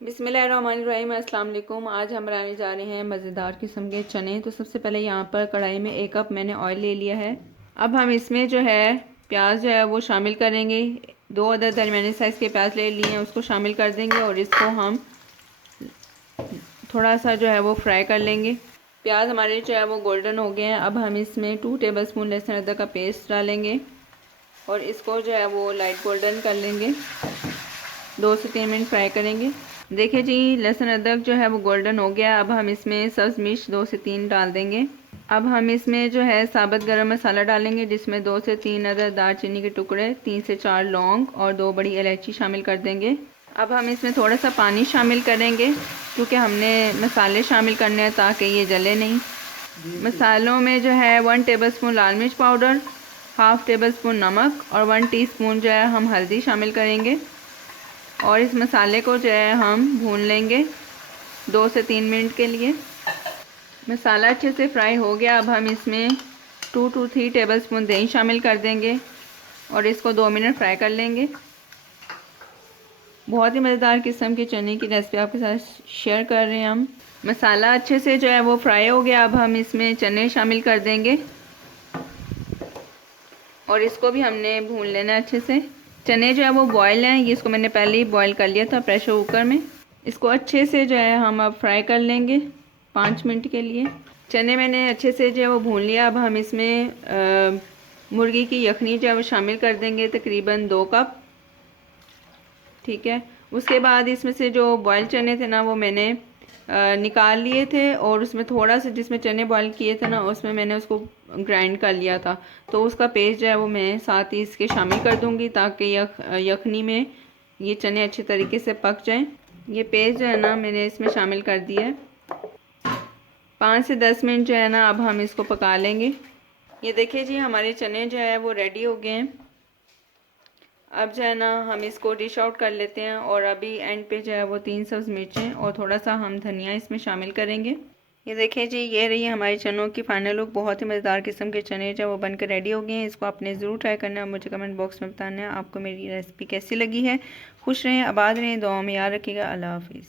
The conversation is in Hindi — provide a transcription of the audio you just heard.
बिस्मिल्लाहिर्रहमानिर्रहीम, अस्सलाम वालेकुम। आज हम बनाने जा रहे हैं मज़ेदार किस्म के चने। तो सबसे पहले यहाँ पर कढ़ाई में 1 कप मैंने ऑयल ले लिया है। अब हम इसमें जो है प्याज जो है वो शामिल करेंगे। 2 अदद दरमियाने साइज़ के प्याज ले लिए हैं, उसको शामिल कर देंगे और इसको हम थोड़ा सा जो है वो फ्राई कर लेंगे। प्याज हमारे जो है वो गोल्डन हो गए हैं। अब हम इसमें 2 टेबलस्पून लहसुन अदरक का पेस्ट डालेंगे और इसको जो है वो लाइट गोल्डन कर लेंगे। 2 से 3 मिनट फ्राई करेंगे। देखिए जी, लहसुन अदरक जो है वो गोल्डन हो गया। अब हम इसमें सब्ज़ मिर्च 2 से 3 डाल देंगे। अब हम इसमें जो है साबुत गरम मसाला डालेंगे, जिसमें 2 से 3 अदद दालचीनी के टुकड़े, 3 से 4 लौंग और 2 बड़ी इलायची शामिल कर देंगे। अब हम इसमें थोड़ा सा पानी शामिल करेंगे, क्योंकि हमने मसाले शामिल करने हैं ताकि ये जले नहीं। मसालों में जो है 1 टेबलस्पून लाल मिर्च पाउडर, हाफ़ टेबल स्पून नमक और 1 टीस्पून जो है हम हल्दी शामिल करेंगे और इस मसाले को जो है हम भून लेंगे 2 से 3 मिनट के लिए। मसाला अच्छे से फ्राई हो गया। अब हम इसमें 2 to 3 टेबलस्पून दही शामिल कर देंगे और इसको 2 मिनट फ्राई कर लेंगे। बहुत ही मज़ेदार किस्म के चने की रेसिपी आपके साथ शेयर कर रहे हैं हम। मसाला अच्छे से जो है वो फ्राई हो गया। अब हम इसमें चने शामिल कर देंगे और इसको भी हमने भून लेना है अच्छे से। चने जो है वो बॉयल हैं, ये इसको मैंने पहले ही बॉयल कर लिया था प्रेशर कुकर में। इसको अच्छे से जो है हम अब फ्राई कर लेंगे 5 मिनट के लिए। चने मैंने अच्छे से जो है वो भून लिया। अब हम इसमें मुर्गी की यखनी जो है वो शामिल कर देंगे, तकरीबन 2 कप। ठीक है, उसके बाद इसमें से जो बॉयल चने थे ना वो मैंने निकाल लिए थे और उसमें थोड़ा सा जिसमें चने बॉयल किए थे ना उसमें मैंने उसको ग्राइंड कर लिया था, तो उसका पेस्ट जो है वो मैं साथ ही इसके शामिल कर दूंगी ताकि यखनी में ये चने अच्छे तरीके से पक जाएं। ये पेस्ट जो है ना मैंने इसमें शामिल कर दिया है। 5 से 10 मिनट जो है ना अब हम इसको पका लेंगे। ये देखिए जी, हमारे चने जो है वो रेडी हो गए हैं। अब जो है ना हम इसको डिश आउट कर लेते हैं और अभी एंड पे जो है वो 3 सब्ज़ मिर्चें और थोड़ा सा हम धनिया इसमें शामिल करेंगे। ये देखिए जी, ये रही हमारी चनों की फाइनल लुक। बहुत ही मज़ेदार किस्म के चने जो वो बनकर रेडी हो गए हैं। इसको आपने ज़रूर ट्राई करना है और मुझे कमेंट बॉक्स में बताना है आपको मेरी रेसिपी कैसी लगी है। खुश रहें, आबाद रहें, दुआ में याद रखिएगा। अल्लाह हाफिज़।